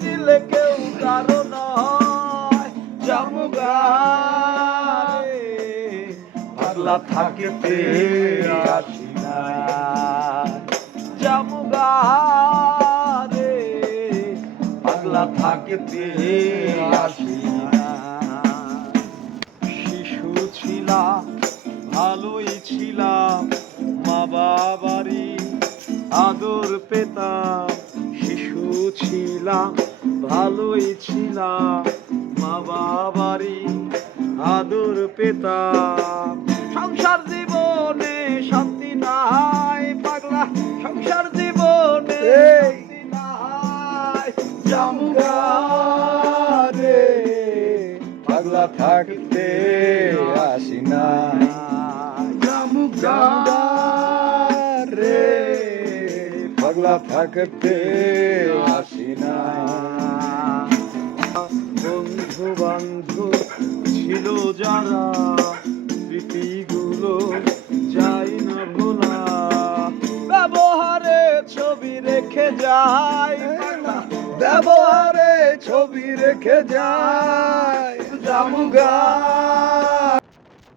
দিলে কেউ কারো নয় জামুগারে পাগলা থাকিতে আসি না জামুগারে পাগলা থাকিতে আসি না শিশু ছিলাম ভালোই ছিলাম মা বাবারই আদর পেতাম শিশু ছিলাম ভালোই ছিলাম মা বাবারই আদর পেতাম সংসার জীবনে শান্তি নাই পাগলা সংসার জীবনে শান্তি নাই জামুগারে পাগলা থাকতে আসি না জামুগারে পাগলা থাকতে আসি না বন্ধু বান্ধব ছিল যারা স্মৃতিগুলো যাই না ভোলা ব্যবহারে ছবি রেখে যায় ব্যবহারে ছবি রেখে যায় জামুগারে